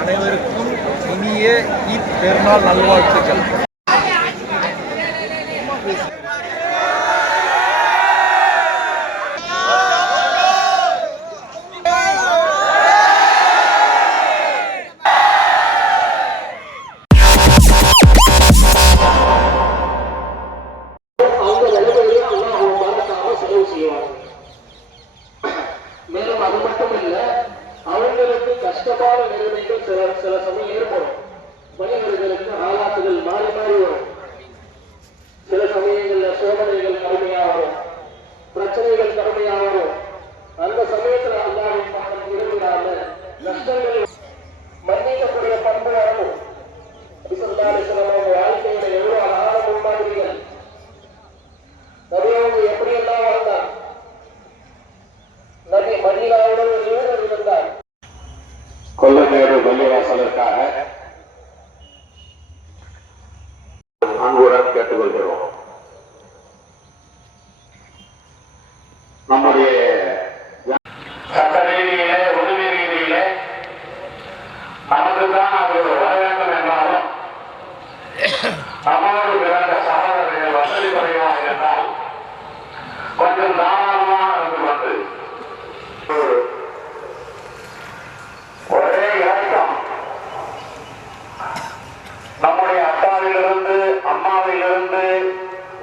அனைவருக்கும் இனிய ஈத் பெருநாள் நல்வாழ்த்துக்கள். மேலும் அது மட்டும் இல்ல, அவங்களுக்கு கஷ்டமான நிலைமைகள் சில சமயம் ஏற்படும். மனிதர்களுக்கு ஆளாத்துகள் மாறி மாறி வரும். சில சமயங்கள்ல சோதனைகள் கடுமையாகும், பிரச்சனைகள் கடுமையாகும். அந்த சமயத்துல அல்லாஹ்வின் பக்கம் திரும்பினால நஷ்டங்கள் மன்னிக்கக்கூடிய பண்பு வரணும். வாழ்க்கையில எவ்வளவு அழகான முன்மாதிரிகள். நபியவங்க எப்படியெல்லாம் வாழ்ந்தார். நபி மதீனாவுடன் ஒரு யூதர் இருந்தார். கொல்லநேரு பள்ளிவாசலுக்காக அன்புடன் கேட்டுக்கொள்கிறோம். நம்முடைய சட்ட ரீதியிலே உரிமை ரீதியிலே நமக்குத்தான் அது வர வேண்டும் என்றாலும் நம்மோடு பிறந்த சகோதரர்கள் வசதி குறைவாக இருந்தால் கொஞ்சம் தாராளமாக இருந்து கொண்டு ஒரே இறக்கம் நம்முடைய அப்பாவிலிருந்து அம்மாவிலிருந்து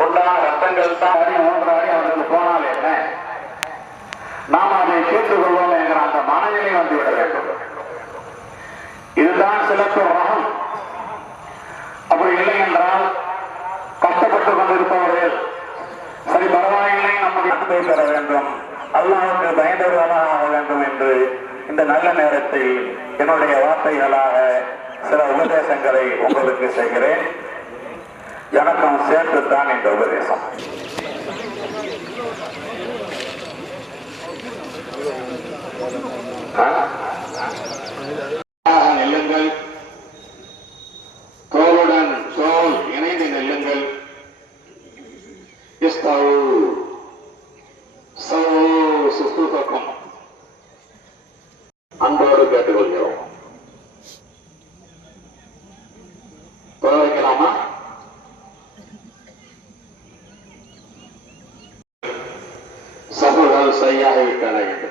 உண்டான ரத்தங்கள் தான் மூன்றாடி அவர்கள் போனால் என்ன, நாம் அதை கேட்டுக் கொள்வோம் என்கிற அந்த மனநிலை வந்துவிட வேண்டும். இதுதான் சிலப்பு ரகம். அப்படி இல்லை என்றால் கஷ்டப்பட்டுக் கொண்டிருப்பவர்கள் சரி பரவாயில்லை, நம்முடைய அன்பை பெற வேண்டும், அல்லாஹ்வுக்கு பயந்தவர்களாக ஆக வேண்டும் என்று இந்த நல்ல நேரத்தில் என்னுடைய வார்த்தைகளாக சில உபதேசங்களை உங்களுக்கு செய்கிறேன். எனக்கும் சேர்த்துத்தான் இந்த உபதேசம். நெல்லுங்கள், தோளுடன் தோல் இணைந்து நெல்லுங்கள். அன்போடு கேட்டுக்கொள்கிறோம். வைக்கலாமா? சபுகள் சரியாகிவிட்டன என்று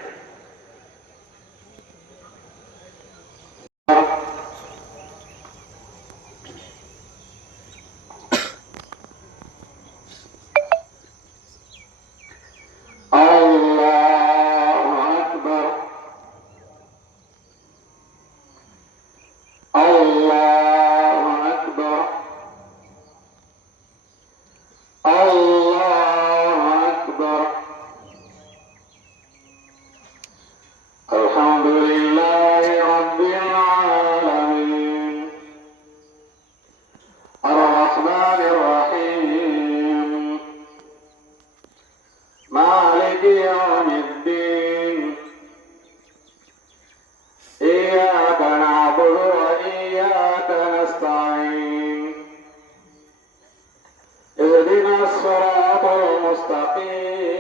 اهدنا الصراط المستقيم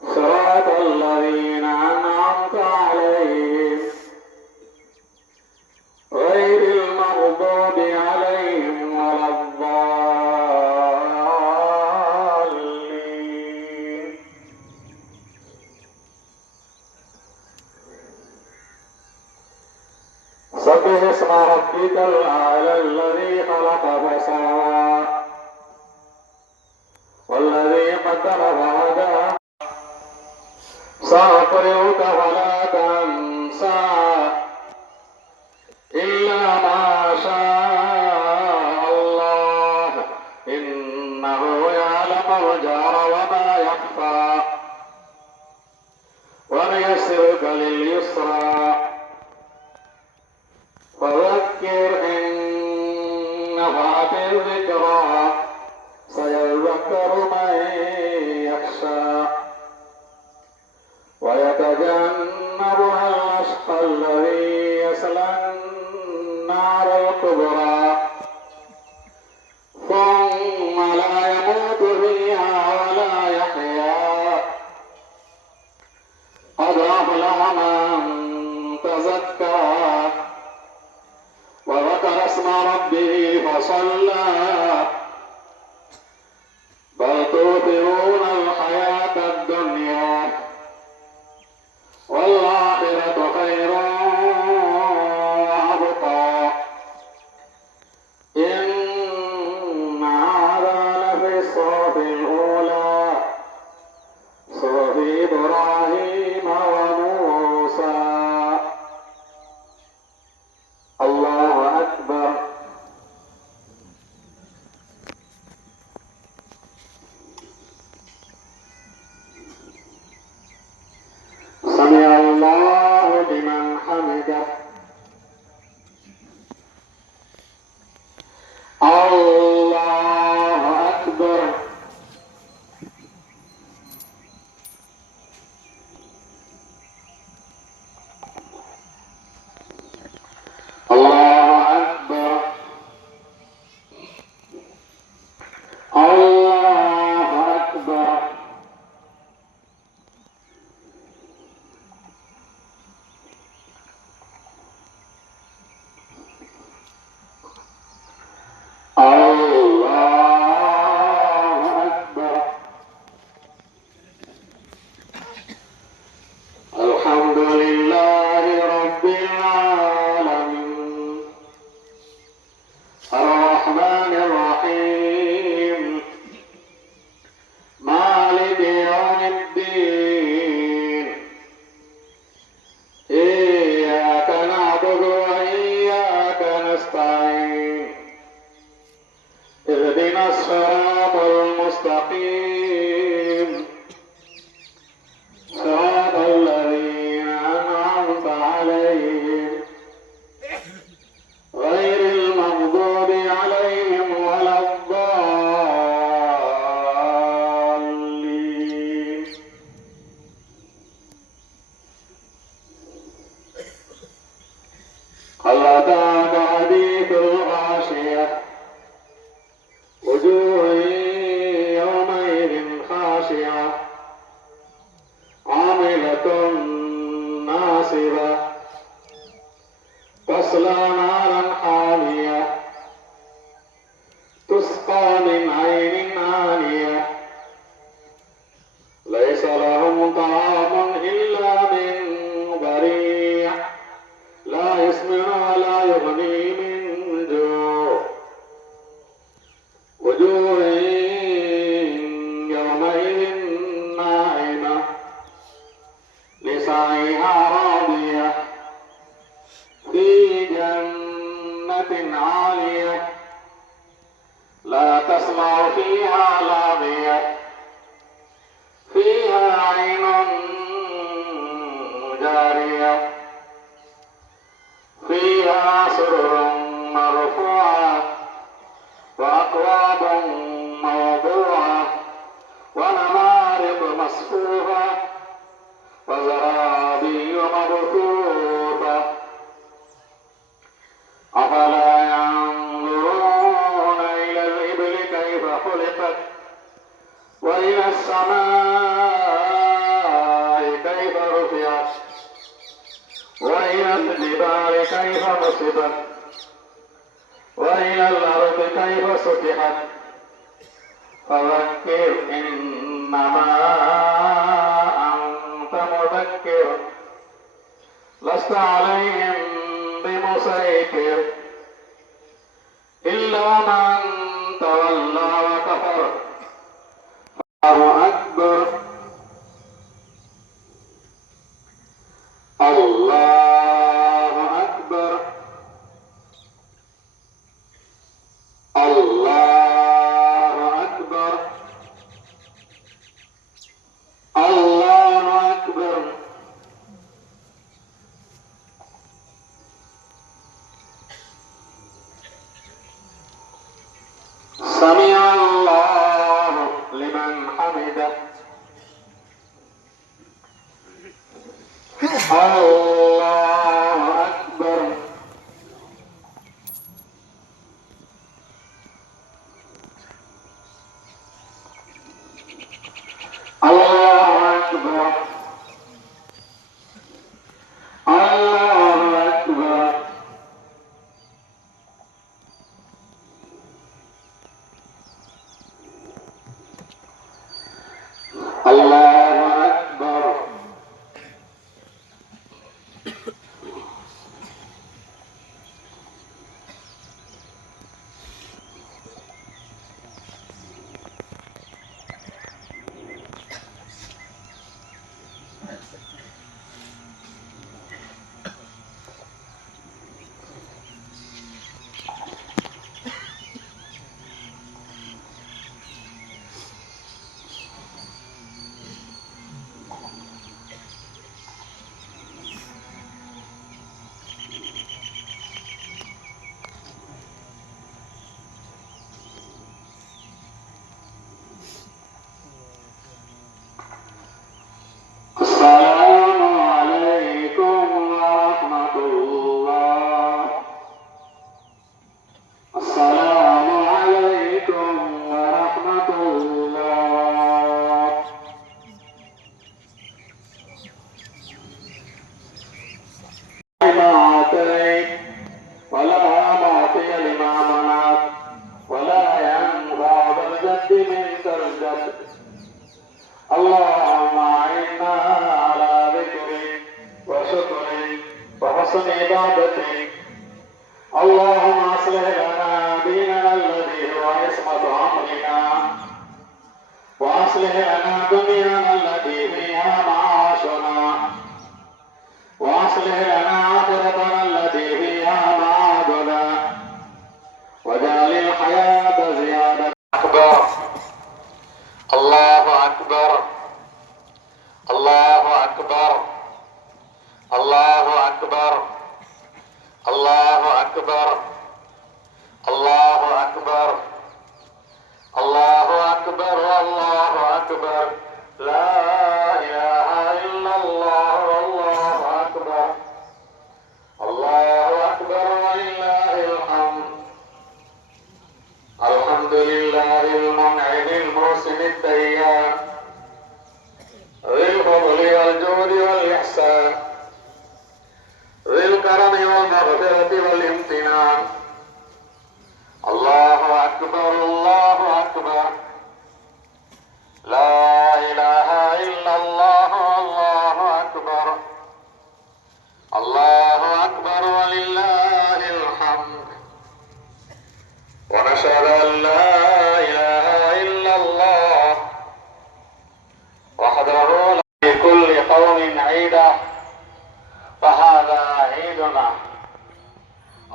صراط الذين أنعمت عليهم غير المغضوب عليهم ولا الضالين. سبح اسم ربك الأعلى الذي خلق فسوى والذي قدر فهدى سأقرئك فلا تنسى إلا ما شاء الله إنه يعلم الجهر وما يخفى ونيسرك لليسرى فذكر إن نفعت الذكرى سيذكر من يخشى ويتجنبها الأشقى الذي يصلى النار الكبرى ثم لا يموت فيها ولا يحيا قد أفلح من تزكى وذكر اسم ربه فصلى بل تؤثرون الحياة الدنيا والآخرة خير وأبقى إن هذا لفي الصحف الأولى صحف إبراهيم وموسى. الله أكبر. سمع الله لمن حمده. الله أكبر. الله أكبر. الله أكبر. الله أكبر. الحمد لله رب العالمين الرحمن الرحيم مالك يوم الدين إياك نعبد وإياك نستعين اهدنا الصراط المستقيم صراط الذين أنعمت عليهم غير المغضوب عليهم ولا الضالين. هل أتاك حديث الغاشية وجوه يومئذ خاشعة عاملة ناصبة تصلى نارا حامية تسقى من عين آنية ليس لهم طعام إلا من ضريع لا يسمن ولا يغني من جوع وجوه يومئذ ناعمة لسعيها راضية في جنة عالية لا تسمع فيها لاغية فيها عين جارية فيها سرر مرفوعة وأكواب موضوعة ونمارق مصفوفة وزرابي مبثوثة أفلا ينظرون إلى الإبل كيف خلقت وإلى السماء كيف رفعت وإلى الجبال كيف نصبت وإلى الأرض كيف سطحت فذكر إنما أنت مذكر لست عليهم بمسيطر إلا من تولى وكفر. الله أكبر. الله أكبر. الله أكبر. الله أكبر. سمع الله لمن حمده الله أكبر الله أكبر الله أكبر الله أكبر السلام عليكم ورحمة الله السلام عليكم ورحمة الله ما أتيت ولا معطي لما منعت ولا ينفع ذا الجد منك الجد اللهم أعنا على ذكرك وشكرك وحسن عبادتك اللهم أصلح لنا ديننا الذي هو عصمة أمرنا وأصلح لنا دنيانا التي فيها معاشنا وأصلح لنا آخرتنا التي فيها معادنا واجعل الحياة زيادة أكبر الله أكبر الله أكبر الله أكبر الله أكبر الله أكبر الله أكبر الله أكبر لا إله إلا الله والله أكبر الله أكبر ولله الحمد الحمد لله المنعم المحسن الديان ذي الفضل والجود والإحسان ذي الكرم والمغفرة والامتنان الله أكبر الله أكبر لا إله إلا الله الله أكبر الله أكبر ولله الحمد ونشهد أن لا إله إلا الله وحده لكل قوم عيدا فهذا عيدنا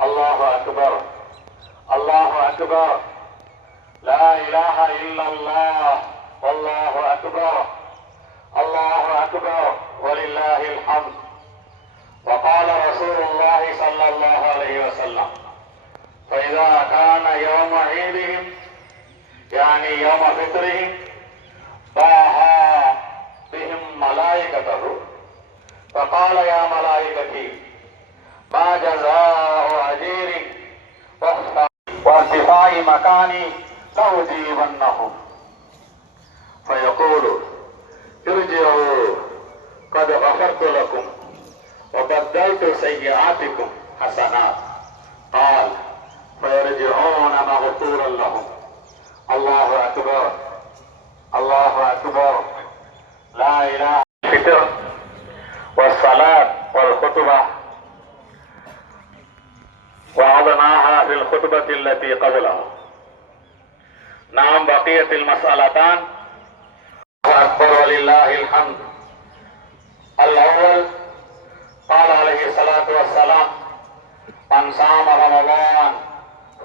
الله أكبر الله أكبر لا إله إلا الله والله أكبر الله أكبر ولله الحمد وقال رسول الله صلى الله عليه وسلم فإذا كان يوم عيدهم يعني يوم فطرهم باها بهم ملائكته فقال يا ملائكتي ما جزاء أجير وارتفاع مكاني لأجيبنهم فيقول ارجعوا قد غفرت لكم وبدلت سيئاتكم حسنات قال فيرجعون مغفورا لهم الله أكبر الله أكبر لا إله إلا الفطر والصلاة والخطبة وعظناها في الخطبة التي قبلها نعم بقية المسألتان أكبر ولله الحمد الأول قال عليه الصلاة والسلام من صام رمضان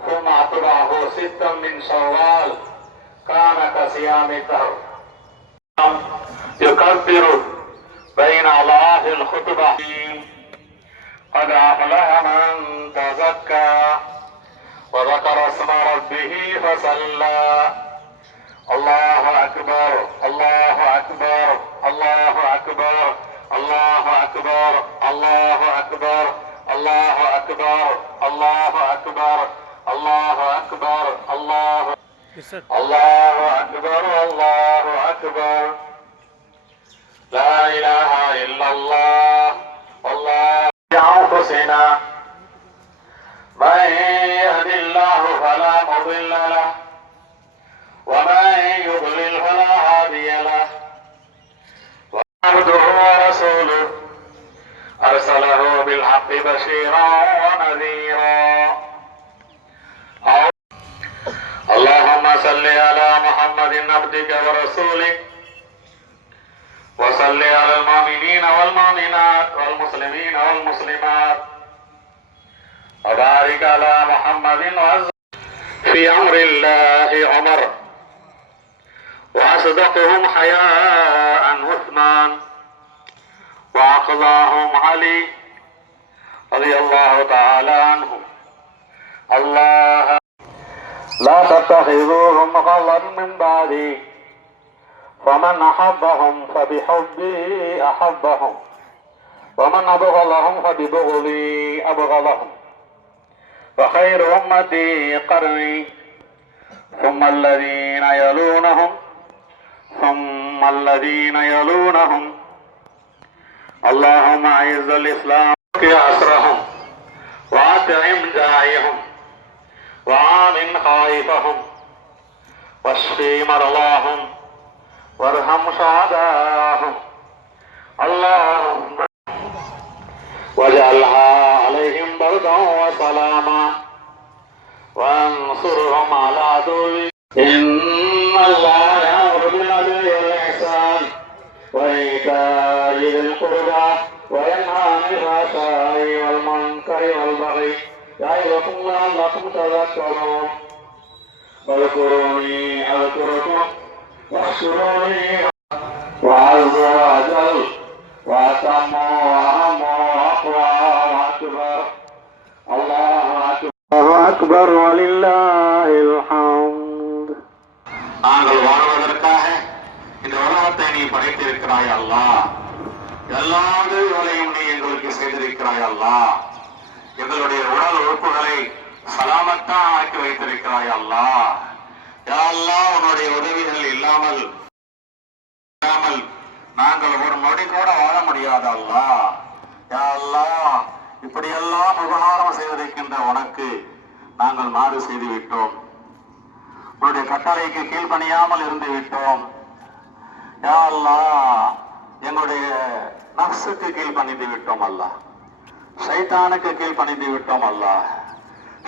ثم أتبعه ستا من شوال كان كصيام الدهر يكبر بين الله الخطبة قد أفلح من تزكى وذكر اسم ربه فصلى الله أكبر الله أكبر الله أكبر الله أكبر الله أكبر الله أكبر الله أكبر الله أكبر الله أكبر الله أكبر لا إله إلا الله والله أنفسنا من يهد الله فلا مضل له ومن يضلل فلا هادي له عبده ورسوله أرسله بالحق بشيرا ونذيرا اللهم صل على محمد عبدك ورسولك وصل على المؤمنين والمؤمنات والمسلمين والمسلمات وبارك على محمد في أمر الله عمر وأصدقهم حياء عثمان وأقضاهم علي رضي الله تعالى عنهم الله لا تتخذوهم غلا من بعدي فمن أحبهم فبحبي أحبهم ومن أبغضهم فببغضي أبغضهم وخير أمتي قرني ثم الذين يلونهم ثم الذين يلونهم اللهم أعز الإسلام أسرهم وأطعم جائعهم وآمن خائفهم واشفي مرضاهم وارحم شهداءهم اللهم واجعلها عليهم بردا وسلاما وانصرهم على عدوهم إن الله يأمر بالعدل والإحسان وإيتاء ذي القربى وينهى عن الفحشاء والمنكر والبغي يعظكم لعلكم تذكرون فاذكروني أذكركم واشكروني وعز وجل وأتم وأهم وأقوى وأكبر الله أكبر ولله الحمد நாங்கள் வாழ்வதற்காக இந்த உலகத்தை நீ படைத்திருக்கிறாய் அல்லாஹ். எல்லா உதவிகளையும் நீ எங்களுக்கு செய்திருக்கிறாய் அல்லாஹ். எங்களுடைய உடல் உறுப்புகளை சலாமத்தா ஆக்கி வைத்திருக்கிறாய் அல்லாஹ். யா அல்லாஹ், உன்னுடைய உதவிகள் இல்லாமல் நாங்கள் ஒரு நொடி கூட வாழ முடியாது அல்லாஹ். யா அல்லாஹ், இப்படியெல்லாம் உபகாரம் செய்திருக்கின்ற உனக்கு நாங்கள் மாறு செய்து விட்டோம். உன்னுடைய கட்டளைக்கு கீழ்ப்பணியாமல் இருந்து விட்டோம். யா அல்லாஹ், எங்களுடைய நஃப்ஸுக்கு கீழ்ப்பணிந்து விட்டோம் அல்லாஹ். ஷைத்தானுக்கு கீழ்ப்பணிந்து விட்டோம் அல்லாஹ்.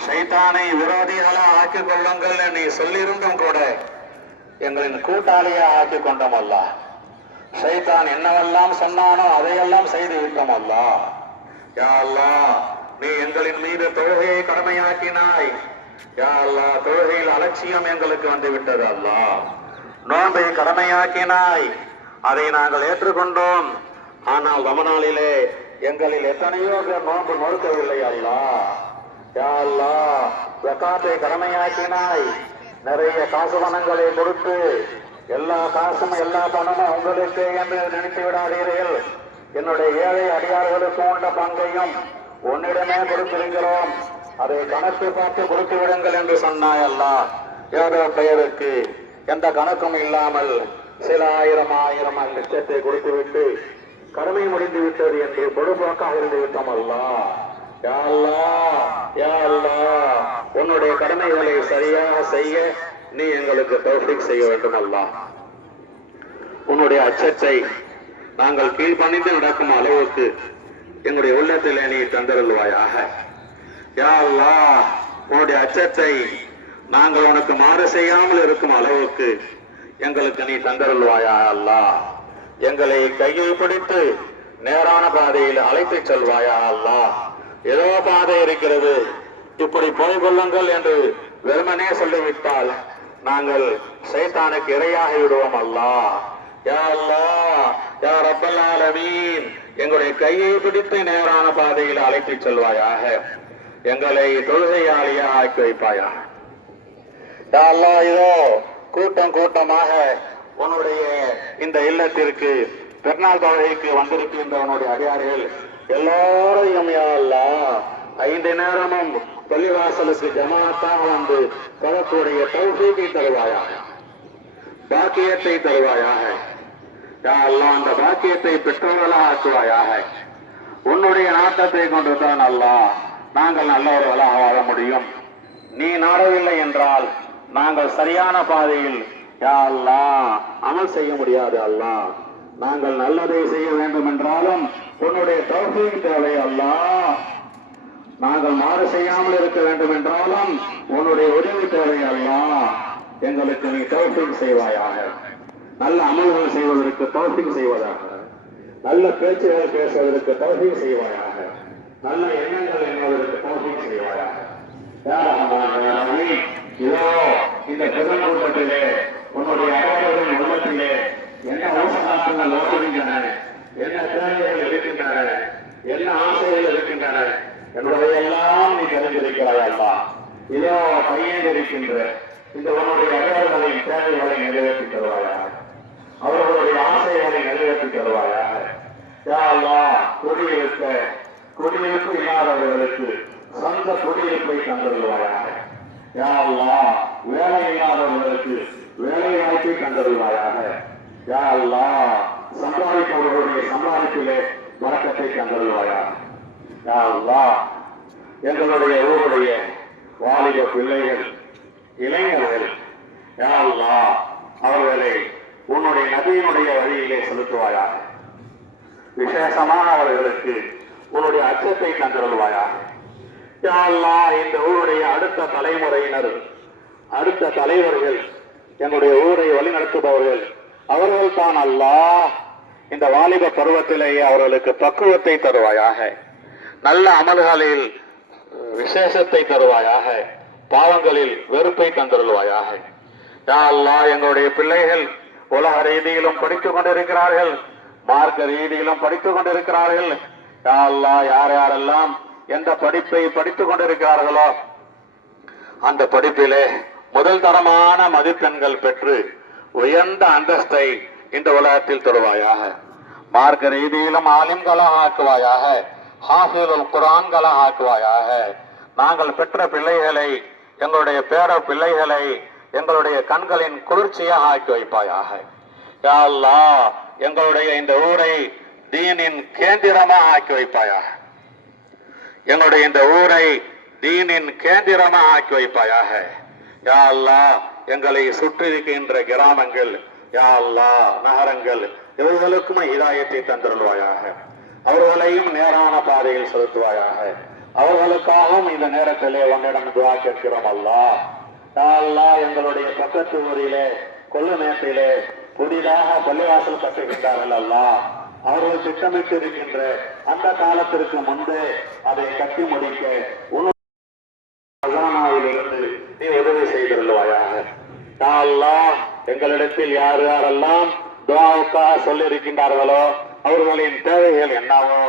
ஷைத்தானை விரோதிகளை ஆக்கிக் கொள்ளுங்கள் நீ சொல்லியிருந்தும் கூட எங்களின் கூட்டாளியை ஆக்கிக் கொண்டோம் அல்லாஹ். ஷைத்தான் என்னவெல்லாம் சொன்னானோ அதையெல்லாம் செய்து விட்டோம் அல்லாஹ். யா அல்லாஹ், நீ எங்களின் மீது தொழுகையை கடமையாக்கினாய். யா அல்லாஹ், தொழுகையில் அலட்சியம் எங்களுக்கு வந்து விட்டது அல்லாஹ். நோன்பை கடமையாக்கினாய், அதை நாங்கள் ஏற்றுக்கொண்டோம். ஆனால் ரமணானிலே எங்களில் எத்தனையோ பேர் நோன்பு நோக்கவில்லை அல்லாஹ். யா அல்லாஹ், ஜகாத்தை கடமையாக்கினாய், நிறைய காசு பணங்களை கொடுத்து எல்லா காசும் எல்லா பணமும் உங்களுக்கு என்று நினைத்து விடாதீர்கள். என்னுடைய ஏழை அடியார்களுக்கு உண்ட பங்கையும் உன்னிடமே கொடுத்திருக்கிறோம், அதை கணக்கு பார்த்து கொடுத்து விடுங்கள் என்று சொன்னாய் அல்லாஹ். ஏதோ பெயருக்கு எந்த கணக்கும் இல்லாமல் சில ஆயிரம் லட்சத்தை கொடுத்துவிட்டு கடமை முடிந்து விட்டது என்று பொதுப்போக்காக இருந்து விட்டோம் அல்லாஹ். யா அல்லாஹ், யா அல்லாஹ், உன்னுடைய கடமைகளை சரியாக செய்ய நீ எங்களுக்கு தௌஃபீக் செய்ய வேண்டும் அல்லாஹ். உன்னுடைய அச்சத்தை நாங்கள் கீழ்ப்பணிந்து நடக்கும் அளவுக்கு எங்களுடைய உள்ளத்திலே நீ தந்தருள்வாயாக. யா அல்லாஹ், உன்னுடைய அச்சத்தை நாங்கள் உனக்கு மாறு செய்யாமல் இருக்கும் அளவுக்கு எங்களுக்கு நீ தந்தருள்வாயா அல்லாஹ். எங்களை கையில் பிடித்து நேரான பாதையில் அழைத்து செல்வாயா அல்லாஹ். ஏதோ பாதை இருக்கிறது, இப்படி போய் கொள்ளுங்கள் என்று வெறுமனே சொல்லிவிட்டால் நாங்கள் ஷைத்தானுக்கு இரையாகி விடுவோம் அல்லாஹ். யா அல்லாஹ், யா ரப்பல் ஆலமீன், எங்களுடைய கையை பிடித்து நேரான பாதையில் அழைத்து செல்வாயாக. எங்களை தொழுகையாளியா ஆக்கி வைப்பாயா. யா அல்லாஹ், இதோ கூட்டம் கூட்டமாக உன்னுடைய இந்த இல்லத்திற்கு பெருநாள் தொழுகைக்கு வந்திருக்கின்ற உன்னுடைய அடியார்கள் எல்லாரையும் யா அல்லாஹ் 5 நேரமும் பள்ளிவாசலுக்கு ஜமாத்தாக வந்து தொழக்கூடிய தௌஃபீகை தருவாயாக, பாக்கியத்தை தருவாயாக. யா அல்லாஹ், அந்த பாக்கியத்தை பெற்றவர்களாக ஆக்குவாயாக. உன்னுடைய நாட்டத்தை கொண்டுதான் அல்லாஹ் நாங்கள் நல்லவர்களாக வாழ முடியும். நீ நாடவில்லை என்றால் நாங்கள் சரியான பாதையில் யா அல்லாஹ் அமல் செய்ய முடியாது. அல்லாஹ், நாங்கள் நல்லதை செய்ய வேண்டும் என்றாலும் உன்னுடைய தௌஃபீக் தேவை. அல்லாஹ், நாங்கள் மாறு செய்யாமல் இருக்க வேண்டும் என்றாலும் உன்னுடைய உதவி தேவை. அல்லாஹ், எங்களுக்கு நீ தௌஃபீக் செய்வாயாக. நல்ல அமல்கள் செய்வதற்கு தௌஃபீக் செய்வதாக, நல்ல பேச்சுகள் பேசுவதற்கு தௌஃபீக் செய்வாயாக, நல்ல எண்ணங்கள் எண்ணுவதற்கு தௌஃபீக் செய்வாயாக. இதோ இந்த பெருங்கூட்டத்திலே உன்னுடைய அடையாளங்களின் உள்ளத்திலே என்ன அவசரங்கள் ஓடுகின்றன, என்ன தேவைகள் இருக்கின்றன, என்ன ஆசைகள் இருக்கின்றன என்பதையெல்லாம் நீ தெரிந்திருக்கிறாய். அல்லா, இதோ பையன் இருக்கின்ற இந்த உன்னுடைய அடையாளங்களின் தேவைகளை நிறைவேற்றி தருவாயாக, அவர்களுடைய ஆசைகளை நிறைவேற்றி தருவாயாக. யா அல்லாஹ், குடியிருப்பு இல்லாதவர்களுக்கு சொந்த குடியிருப்பை தந்துள்ளாயாக. யா அல்லாஹ், வேலை இல்லாதவர்களுக்கு வேலை வாய்ப்பை தந்துள்ளாயாக. யா அல்லாஹ், சம்பாதிப்பவர்களுடைய சம்பாதிப்பிலே வழக்கத்தை தந்துள்ளாயாக. யா அல்லாஹ், எங்களுடைய ஊருடைய வாலிப பிள்ளைகள், இளைஞர்கள், யா அல்லாஹ், அவர்களை உன்னுடைய நபியினுடைய வழியிலே செலுத்துவாயாக. விசேஷமாக அவர்களுக்கு உன்னுடைய அச்சத்தை தந்துள்ளாயாக. யா அல்லாஹ், இந்த ஊருடைய அடுத்த தலைமுறையினர், அடுத்த தலைவர்கள், என்னுடைய ஊரை வழிநடத்துபவர்கள் அவர்கள் தான். அல்லாஹ், இந்த வாலிப பருவத்திலேயே அவர்களுக்கு பக்குவத்தை தருவாயாக, நல்ல அமல்களில் விசேஷத்தை தருவாயாக, பாவங்களில் வெறுப்பை தந்துள்வாயாக. யா அல்லாஹ், எங்களுடைய பிள்ளைகள் உலக ரீதியிலும் படித்துக் கொண்டிருக்கிறார்கள், மார்க்க ரீதியிலும் படித்துக் கொண்டிருக்கிறார்கள். யா அல்லாஹ், யார் யாரெல்லாம் எந்த படிப்பை படித்துக் கொண்டிருக்கிறார்களோ அந்த படிப்பிலே முதல் தரமான மதிப்பெண்கள் பெற்று உயர்ந்த அந்தஸ்தை இந்த உலகத்தில் தருவாயாக. மார்க்க ரீதியிலும் ஆலிம்களாக ஆக்குவாயாக, ஹாஃபிதுல் குர்ஆன்களாக ஆக்குவாயாக. நாங்கள் பெற்ற பிள்ளைகளை, எங்களுடைய பேர பிள்ளைகளை எங்களுடைய கண்களின் குளிர்ச்சியாக ஆக்கி வைப்பாயாக. யா அல்லாஹ், எங்களுடைய இந்த ஊரை தீனின் கேந்திரமாக ஆக்கி வைப்பாயாக, எங்களுடைய இந்த ஊரை தீனின் கேந்திரமாக ஆக்கி வைப்பாயாக. யா அல்லாஹ், எங்களை சுற்றி இருக்கின்ற கிராமங்கள், யா அல்லாஹ் நகரங்கள், இவர்களுக்கும் ஹிதாயத்தை தந்துள்வாயாக. அவர்களையும் நேரான பாதையில் செலுத்துவாயாக. அவர்களுக்காகவும் இந்த நேரத்திலே உன்னிடம் துஆ கேட்கிறோம். அல்லாஹ், யா அல்லாஹ், எங்களுடைய பக்கத்து ஊரிலே கொள்ளுமேட்டிலே புதிதாக பள்ளிவாசல் கட்டுகின்றார்கள். அல்லாஹ், அவர்கள் திட்டமிட்டு இருக்கின்ற அந்த காலத்திற்கு முன்பே அதை கட்டி முடிக்க இருந்து நீ உதவி செய்திருவாயாக. யா அல்லாஹ், எங்களிடத்தில் யார் யாரெல்லாம் துஆவுக்காக சொல்லி இருக்கின்றார்களோ அவர்களின் தேவைகள் என்னவோ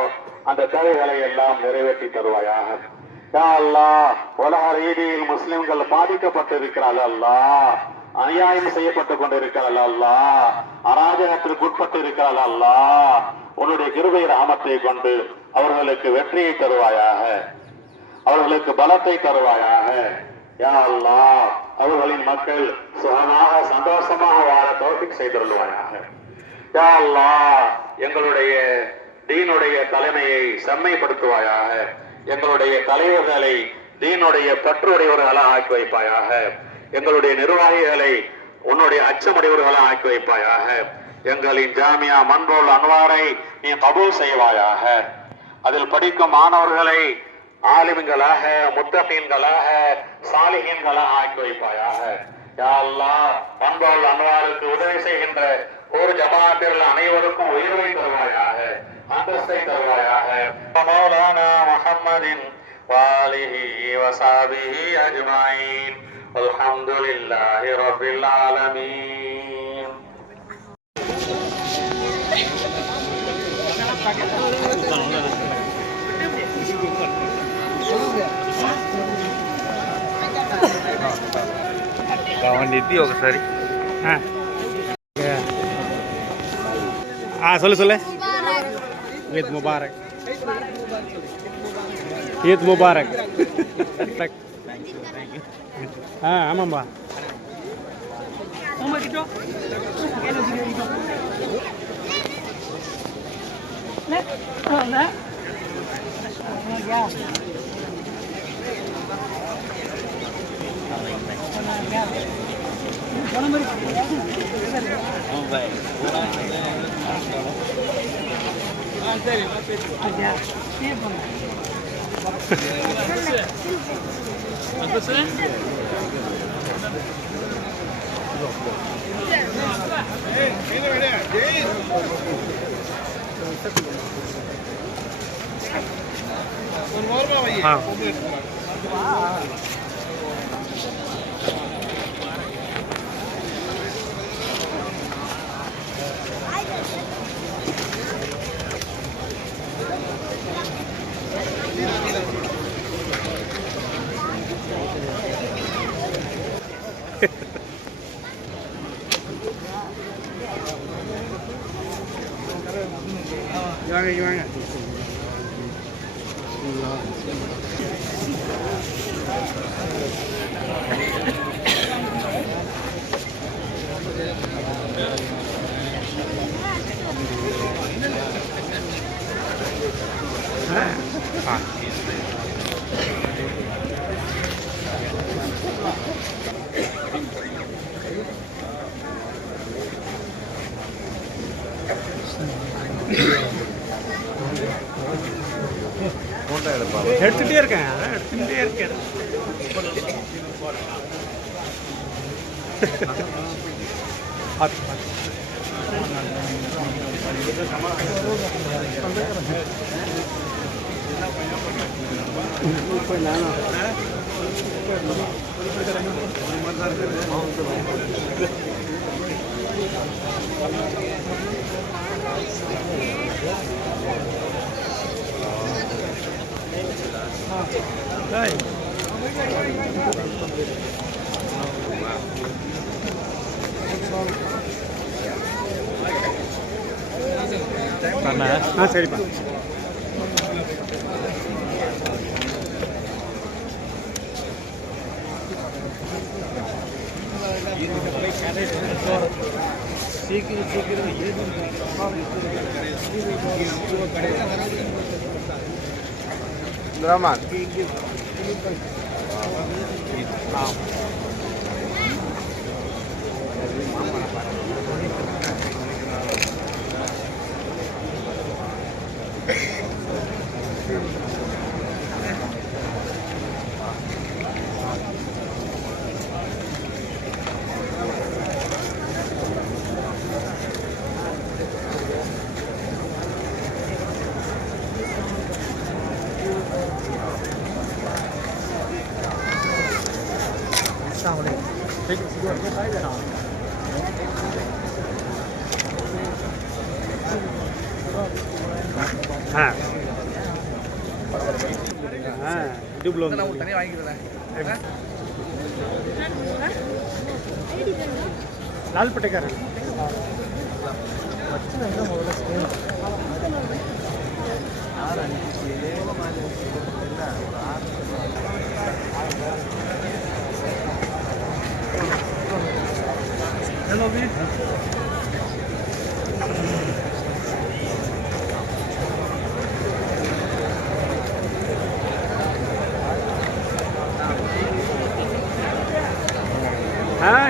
அந்த தேவைகளை எல்லாம் நிறைவேற்றி தருவாயாக. யா அல்லாஹ், உலக ரீதியில் முஸ்லிம்கள் பாதிக்கப்பட்டிருக்கிறார்கள். அல்லாஹ், அநியாயம் செய்யப்பட்டுக் கொண்டிருக்கிறார்கள். அல்லாஹ், அராஜகத்திற்கு உட்பட்டு இருக்கிறார்கள். அல்லாஹ், உன்னுடைய கிருபை ரஹமத்தை கொண்டு அவர்களுக்கு வெற்றியை தருவாயாக, அவர்களுக்கு பலத்தை தருவாயாக. யா அல்லாஹ், அவர்களின் மக்கள் சுகமாக சந்தோஷமாக வாழ தௌஃபீக் செய்துள்ளுவாயாக. யா அல்லாஹ், எங்களுடைய தீனுடைய தலைமையை செம்மைப்படுத்துவாயாக, எங்களுடைய தலைவர்களை தீனுடைய பற்றுடையவர்களாக ஆக்கி வைப்பாயாக, எங்களுடைய நிர்வாகிகளை உன்னுடைய அச்சமுடையவர்களாக ஆக்கி வைப்பாயாக. எங்களின் ஜாமியா மன்போல் அன்வாரை நீ கபூல் செய்வாயாக. அதில் படிக்கும் மாணவர்களை ஆலிம்களாக, முத்தகீன்களாக, சாலிஹீன்களாக ஆக்கி வைப்பாயாக. யா அல்லாஹ், மன்போல் அன்வாருக்கு உதவி செய்கின்ற ஒரு ஜமாத்தில் அனைவருக்கும் உயர்வை தருவாயாக, அந்தஸ்தை தருவாயாக. மௌலானா முஹம்மதின் வாலிஹி வஸஹ்பிஹி அஜ்மாயின். அல்ஹம்துலில்லாஹி ரப்பில் ஆலமீன். சொல்லுங்க. నిధి ఒకసారి சொல்லு ஈத் முபாரக் ஈத் முபாரக் ஆமாம்பா வாங்க எடுத்துட்டே இருக்கேன் சரிப்பா drama தனியாக வாங்கிக்கிறேன் லால்பட்டைக்காரன்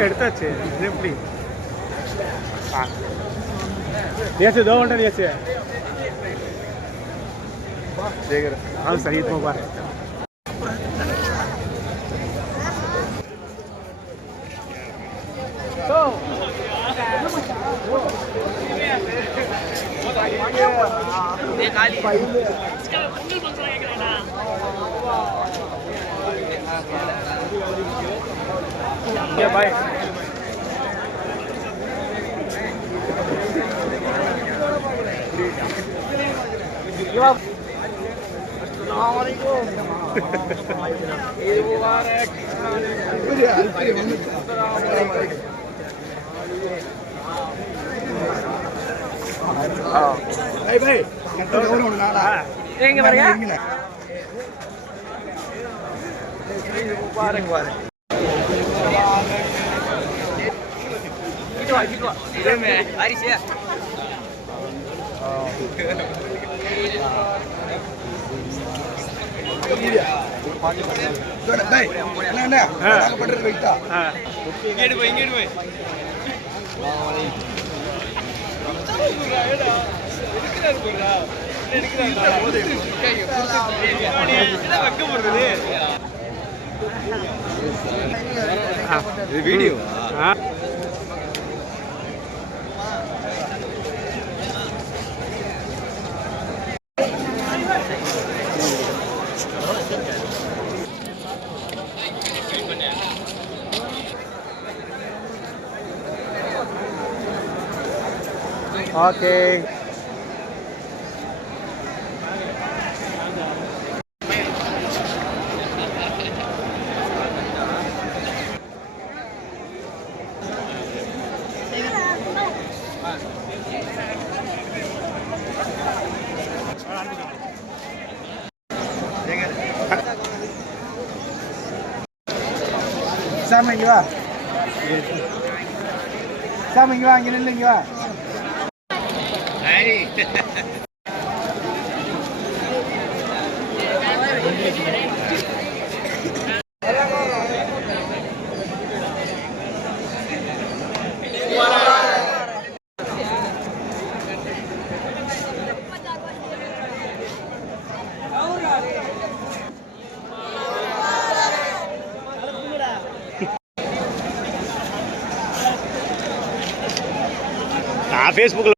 எடுத்தாச்சு எப்படி ஏசு दो घंटा ऐसे हाँ सही तो बार बाय எங்க பாருங்க பாருங்க அரிசியா வீடியோ ஓகே சாமி இங்க வா சாமி இங்க வா இங்க நில்லு இங்க வா ஃபேஸ்புக்கில்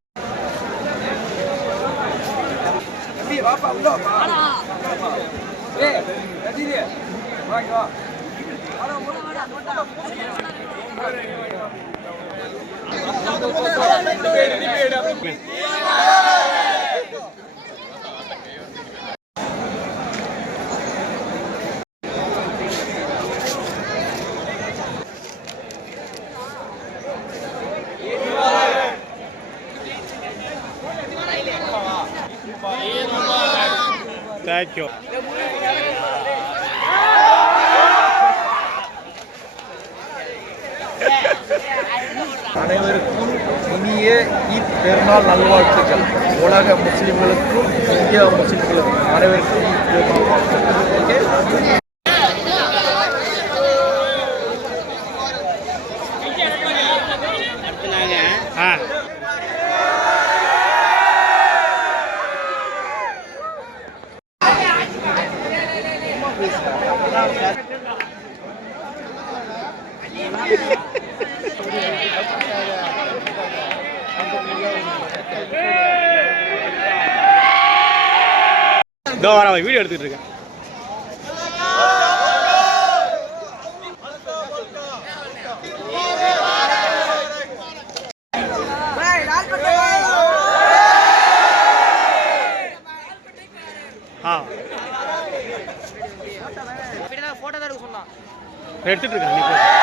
தேங்க்யூ. அனைவருக்கும் இனிய ஈத் பெருநாள் நல்வாழ்த்துக்கள். உலக முஸ்லிம்களுக்கும் இந்தியா முஸ்லிம்களுக்கும் அனைவருக்கும் ஈத் பெருநாள் வாழ்த்துக்கள். இதோ வர வீடியோ எடுத்துட்டு இருக்கேன். போட்டோ தான் எடுத்துட்டு இருக்கேன்.